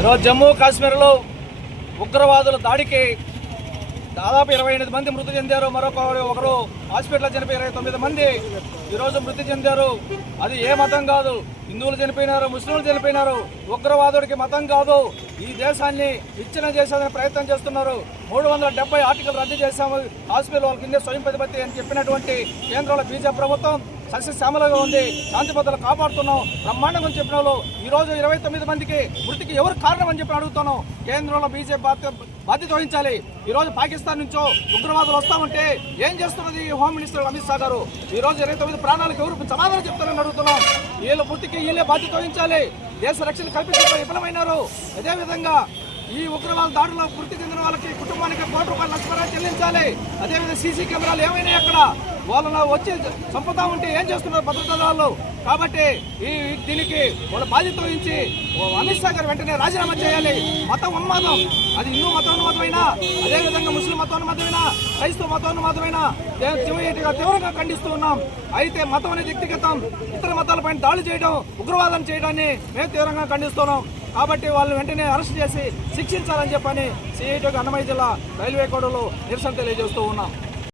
ఈరోజు జమ్మూ కాశ్మీర్లో ఉగ్రవాదుల దాడికి దాదాపు 28 మంది మృతి చెందారు. ఒకరు హాస్పిటల్లో చనిపోయి 29 మంది ఈరోజు మృతి చెందారు. అది ఏ మతం కాదు, హిందువులు చనిపోయినారు, ముస్లింలు చనిపోయినారు. ఉగ్రవాదుడికి మతం కాదు. ఈ దేశాన్ని విచ్ఛిన్నం చేసేందుకు ప్రయత్నం చేస్తున్నారు. 370 ఆర్టికల్ రద్దు చేశాము, కాశ్మీర్ వాళ్ళ కింద స్వయం ప్రతిపత్తి అని చెప్పినటువంటి కేంద్రంలో బీజేపీ ప్రభుత్వం సస్యశ్యామలంగా ఉంది. శాంతి భద్రతలు కాపాడుతున్నాం. బ్రహ్మాండంగా చెప్పిన వాళ్ళు ఈరోజు 29 మందికి మృతికి ఎవరు కారణం అని చెప్పి అడుగుతున్నాం. కేంద్రంలో బీజేపీ బాధ్యత వహించాలి. ఈరోజు పాకిస్తాన్ నుంచో ఉగ్రవాదులు వస్తామంటే ఏం చేస్తున్నది హోమ్ మినిస్టర్ అమిత్ షా గారు? ఈరోజు 29 ప్రాణాలకు ఎవరు సమాధానం చెప్తారని అడుగుతున్నాం. వీళ్ళ మృతికి వీళ్ళే బాధ్యత వహించాలి. దేశ రక్షణ కల్పించడంలో విఫలమైనారు. అదేవిధంగా ఈ ఉగ్రవాద దాడుల్లో మృతి చెందిన వాళ్ళకి కుటుంబానికి ₹1 కోట్ల నష్టపరిహారం చెల్లించాలి. అదేవిధంగా సీసీ కెమెరాలు ఏమైనా అక్కడ వాళ్ళని వచ్చి చంపుతా ఉంటే ఏం చేస్తున్నారు భద్రతా దళాలు? కాబట్టి దీనికి వాళ్ళ బాధ్యత వహించి అమిత్ షా గారు వెంటనే రాజీనామా చేయాలి. మత ఉన్మాదం, అది హిందూ మతోన్మాదమైనా, అదేవిధంగా ముస్లిం మతోన్మాదమైనా, క్రైస్తవ మతోన్మాదమైనా తీవ్రంగా ఖండిస్తూ ఉన్నాం. అయితే మతం అనేది వ్యక్తిగతం. ఇతర మతాలపైన దాడులు చేయడం, ఉగ్రవాదం చేయడాన్ని మేము తీవ్రంగా ఖండిస్తున్నాం. కాబట్టి వాళ్ళని వెంటనే అరెస్ట్ చేసి శిక్షించాలని చెప్పని సిఐటికి అన్నమయ్య జిల్లా రైల్వే కోడలో నిరసన తెలియజేస్తూ ఉన్నాం.